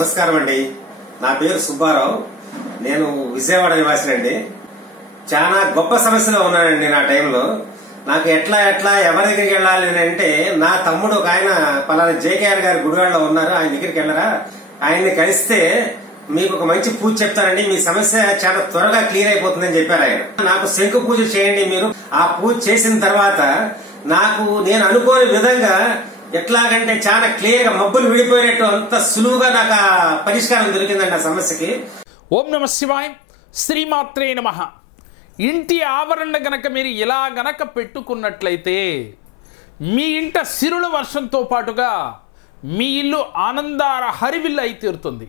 నమస్కారం అండి. నా పేరు సుబ్బారావు. నేను విజయవాడ నివాసినండి. చాలా గొప్ప సమస్యలో ఉన్నానండి. నా టైంలో నాకు ఎట్లా ఎవరి దగ్గరికి వెళ్ళాలి అంటే, నా తమ్ముడు ఒక ఆయన పలానా జేకేఆర్ గారి గుడివాడలో ఉన్నారు, ఆయన దగ్గరికి వెళ్ళరా, ఆయన్ని కలిస్తే మీకు ఒక మంచి పూజ చెప్తానండి, మీ సమస్య చాలా త్వరగా క్లియర్ అయిపోతుందని చెప్పారు ఆయన. నాకు శంకు పూజ చేయండి మీరు. ఆ పూజ చేసిన తర్వాత నాకు నేను అనుకోని విధంగా ఎట్లాగంటే చాలా క్లియర్ గా మబ్బులు విడిపోయినట్టు అంత సులువుగా నాకు ఆ పరిష్కారం దొరికిందండి ఆ సమస్యకి. ఓం నమ శివాయ. శ్రీమాత్రే నమః. ఇంటి ఆవరణ గనక మీరు ఇలా గనక పెట్టుకున్నట్లయితే మీ ఇంట సిరుల వర్షంతో పాటుగా మీ ఇల్లు ఆనందార హరివిల్లు అయి తీరుతుంది.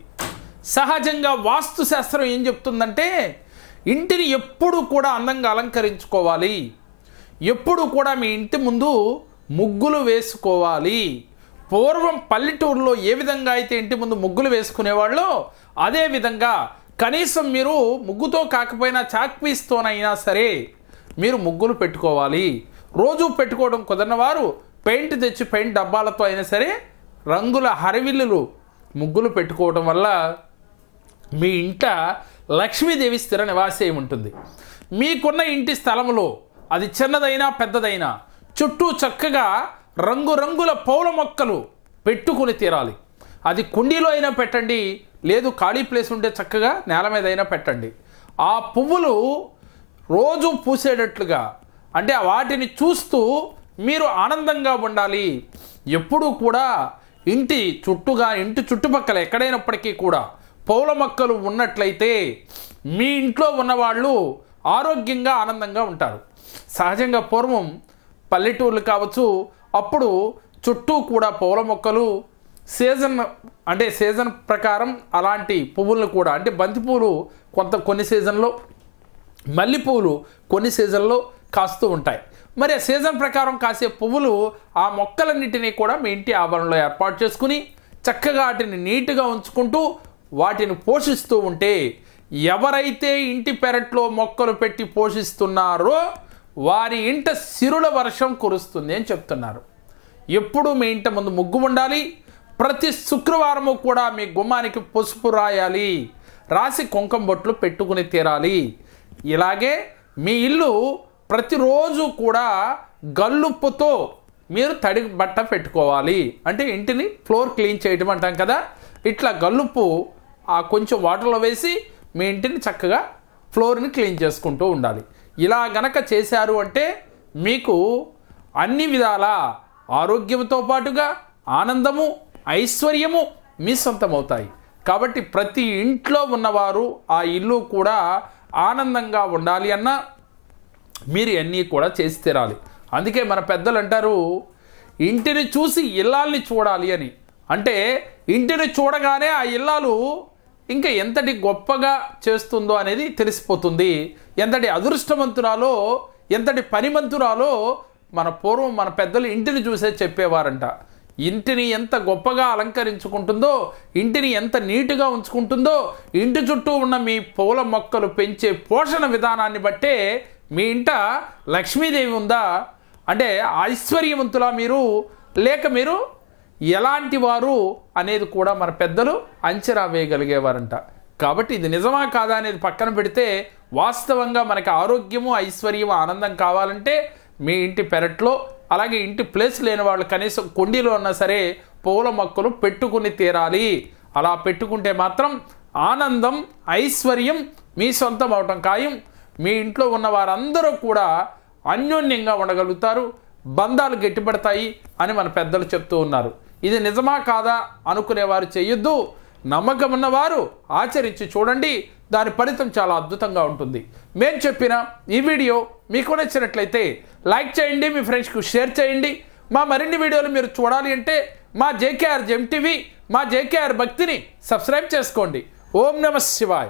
సహజంగా వాస్తు శాస్త్రం ఏం చెప్తుందంటే, ఇంటిని ఎప్పుడు కూడా అందంగా అలంకరించుకోవాలి, ఎప్పుడు కూడా మీ ఇంటి ముందు ముగ్గులు వేసుకోవాలి. పూర్వం పల్లెటూరులో ఏ విధంగా అయితే ఇంటి ముందు ముగ్గులు వేసుకునేవాళ్ళో అదే విధంగా కనీసం మీరు ముగ్గుతో కాకపోయినా చాక్పీస్తోనైనా సరే మీరు ముగ్గులు పెట్టుకోవాలి. రోజు పెట్టుకోవడం కుదరని వారు పెయింట్ తెచ్చి పెయింట్ డబ్బాలతో అయినా సరే రంగుల హరివిల్లులు ముగ్గులు పెట్టుకోవడం వల్ల మీ ఇంట లక్ష్మీదేవి స్థిర నివాసే ఉంటుంది. మీకున్న ఇంటి స్థలంలో అది చిన్నదైనా పెద్దదైనా చుట్టూ చక్కగా రంగురంగుల పూల మొక్కలు పెట్టుకుని తీరాలి. అది కుండీలో అయినా పెట్టండి, లేదు ఖాళీ ప్లేస్ ఉంటే చక్కగా నేల మీద అయినా పెట్టండి. ఆ పువ్వులు రోజు పూసేటట్లుగా, అంటే వాటిని చూస్తూ మీరు ఆనందంగా ఉండాలి. ఎప్పుడూ కూడా ఇంటి చుట్టుపక్కల ఎక్కడైనప్పటికీ కూడా పూల మొక్కలు ఉన్నట్లయితే మీ ఇంట్లో ఉన్నవాళ్ళు ఆరోగ్యంగా ఆనందంగా ఉంటారు. సహజంగా పూర్వం పల్లెటూర్లు కావచ్చు, అప్పుడు చుట్టూ కూడా పూల మొక్కలు సీజన్ ప్రకారం అలాంటి పువ్వులను కూడా, అంటే బంతిపూలు కొన్ని సీజన్లో, మల్లెపూలు కొన్ని సీజన్లో కాస్తూ ఉంటాయి. మరి ఆ సీజన్ ప్రకారం కాసే పువ్వులు ఆ మొక్కలన్నిటినీ కూడా మీ ఇంటి ఆవరణలో ఏర్పాటు చేసుకుని చక్కగా వాటిని నీట్గా ఉంచుకుంటూ వాటిని పోషిస్తూ ఉంటే, ఎవరైతే ఇంటి పెరట్లో మొక్కలు పెట్టి పోషిస్తున్నారో వారి ఇంట సిరుల వర్షం కురుస్తుంది అని చెప్తున్నారు. ఎప్పుడు మీ ఇంట ముందు ముగ్గు ఉండాలి. ప్రతి శుక్రవారము కూడా మీ గుమ్మానికి పసుపు రాయాలి, రాసి కుంకుమ బొట్లు పెట్టుకుని తీరాలి. ఇలాగే మీ ఇల్లు ప్రతిరోజు కూడా గల్లుప్పుతో మీరు తడి బట్ట పెట్టుకోవాలి. అంటే ఇంటిని ఫ్లోర్ క్లీన్ చేయడం అంటాం కదా, ఇట్లా గల్లుప్పు ఆ కొంచెం వాటర్లో వేసి మీ ఇంటిని చక్కగా ఫ్లోర్ని క్లీన్ చేసుకుంటూ ఉండాలి. ఇలా గనక చేశారు అంటే మీకు అన్ని విధాల ఆరోగ్యంతో పాటుగా ఆనందము, ఐశ్వర్యము మీ సొంతమవుతాయి. కాబట్టి ప్రతి ఇంట్లో ఉన్నవారు ఆ ఇల్లు కూడా ఆనందంగా ఉండాలి అన్నా మీరు అన్నీ కూడా చేసి తీరాలి. అందుకే మన పెద్దలు అంటారు, ఇంటిని చూసి ఇల్లాల్ని చూడాలి అని. అంటే ఇంటిని చూడగానే ఆ ఇల్లాలు ఇంకా ఎంతటి గొప్పగా చేస్తుందో అనేది తెలిసిపోతుంది. ఎంతటి అదృష్టవంతురాలో, ఎంతటి పనిమంతురాలో పూర్వం మన పెద్దలు ఇంటిని చూసే చెప్పేవారంట. ఇంటిని ఎంత గొప్పగా అలంకరించుకుంటుందో, ఇంటిని ఎంత నీటుగా ఉంచుకుంటుందో, ఇంటి చుట్టూ ఉన్న మీ పూల మొక్కలు పెంచే పోషణ విధానాన్ని బట్టే మీ ఇంట లక్ష్మీదేవి ఉందా, అంటే ఐశ్వర్యవంతులా మీరు, లేక మీరు ఎలాంటి వారు అనేది కూడా మన పెద్దలు అంచనా వేయగలిగేవారంట. కాబట్టి ఇది నిజమా కాదా అనేది పక్కన పెడితే, వాస్తవంగా మనకి ఆరోగ్యము, ఐశ్వర్యము, ఆనందం కావాలంటే మీ ఇంటి పెరట్లో, అలాగే ఇంటి ప్లేస్ లేని వాళ్ళు కనీసం కుండీలో ఉన్నా సరే పూల మొక్కలు పెట్టుకుని తీరాలి. అలా పెట్టుకుంటే మాత్రం ఆనందం, ఐశ్వర్యం మీ సొంతం అవటం ఖాయం. మీ ఇంట్లో ఉన్న వారందరూ కూడా అన్యోన్యంగా ఉండగలుగుతారు, బంధాలు గట్టిపడతాయి అని మన పెద్దలు చెప్తూ ఉన్నారు. ఇది నిజమా కాదా అనుకునేవారు చేయొద్దు. నమ్మకం ఉన్నవారు ఆచరించి చూడండి, దాని ఫలితం చాలా అద్భుతంగా ఉంటుంది. మేము చెప్పిన ఈ వీడియో మీకు నచ్చినట్లయితే లైక్ చేయండి, మీ ఫ్రెండ్స్కి షేర్ చేయండి. మా మరిన్ని వీడియోలు మీరు చూడాలి అంటే మా జేకేఆర్ జెమ్ టీవీ, మా జేకేఆర్ భక్తిని సబ్స్క్రైబ్ చేసుకోండి. ఓం నమః శివాయ.